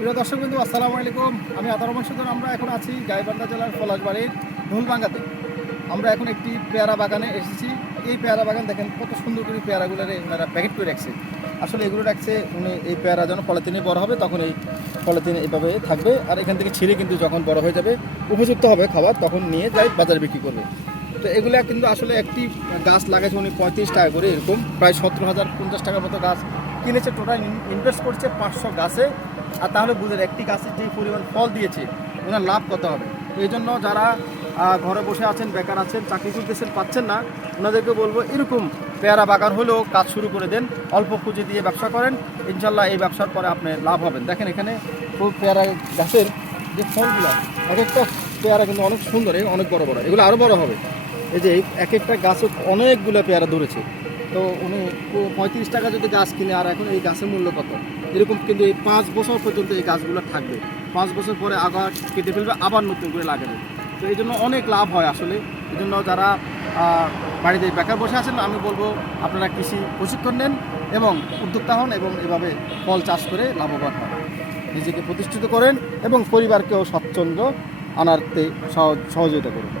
প্রিয় দর্শকবৃন্দু, আসসালামু আলাইকুম। আমি আতার রহমান সুজন। আমরা এখন আছি গাইবান্ধা জেলার পলাশবাড়ির ঢোলভাঙ্গাতে। আমরা এখন একটি পেয়ারা বাগানে এসেছি। এই পেয়ারা বাগান দেখেন কত সুন্দর করে পেয়ারাগুলোরে ওনারা প্যাকেট করে রাখছে। আসলে এগুলো রাখছে উনি এই পেয়ারা যখন পলিথিনে বড় হবে তখন এই পলিথিনে এইভাবে থাকবে, আর এখান থেকে ছিঁড়ে কিন্তু যখন বড় হয়ে যাবে উপযুক্ত হবে খাবার তখন নিয়ে যাই বাজারে বিক্রি করবে। তো এগুলা কিন্তু আসলে একটি গাছ লাগাইছে উনি 35 টাকা করে, এরকম প্রায় 17,050 টাকার মতো গাছ কিনেছে। টোটাল ইনভেস্ট করছে 500 গাছে। আর তাহলে বুঝেন একটি গাছের যে পরিমাণ ফল দিয়েছে ওনার লাভ কত হবে। এই জন্য যারা ঘরে বসে আছেন, বেকার আছেন, চাকরি করতেছেন, পাচ্ছেন না, ওনাদেরকে বলবো এরকম পেয়ারা বাগান হলেও কাজ শুরু করে দেন, অল্প পুঁজি দিয়ে ব্যবসা করেন, ইনশাল্লাহ এই ব্যবসার পরে আপনি লাভ হবেন। দেখেন এখানে পেয়ারা গাছের যে ফলগুলো, এক একটা পেয়ারা কিন্তু অনেক সুন্দর, অনেক বড় বড়, এগুলো আরও বড় হবে। এই যে এক একটা গাছও অনেকগুলো পেয়ারা ধরেছে। তো উনি 35 টাকা যদি গাছ কিনে, আর এখন এই গাছের মূল্য কত, এরকম কিন্তু এই 5 বছর পর্যন্ত এই গাছগুলো থাকবে। 5 বছর পরে আবার কেটে ফেলবে, আবার নতুন করে লাগাবে। তো এই জন্য অনেক লাভ হয় আসলে। এই জন্য যারা বাড়িতে বেকার বসে আছেন, আমি বলবো আপনারা কৃষি প্রশিক্ষণ নেন এবং উদ্যোক্তা হন এবং এভাবে ফল চাষ করে লাভবান হন, নিজেকে প্রতিষ্ঠিত করেন এবং পরিবারকেও স্বচ্ছন্দ আনারতে সহযোগিতা করুন।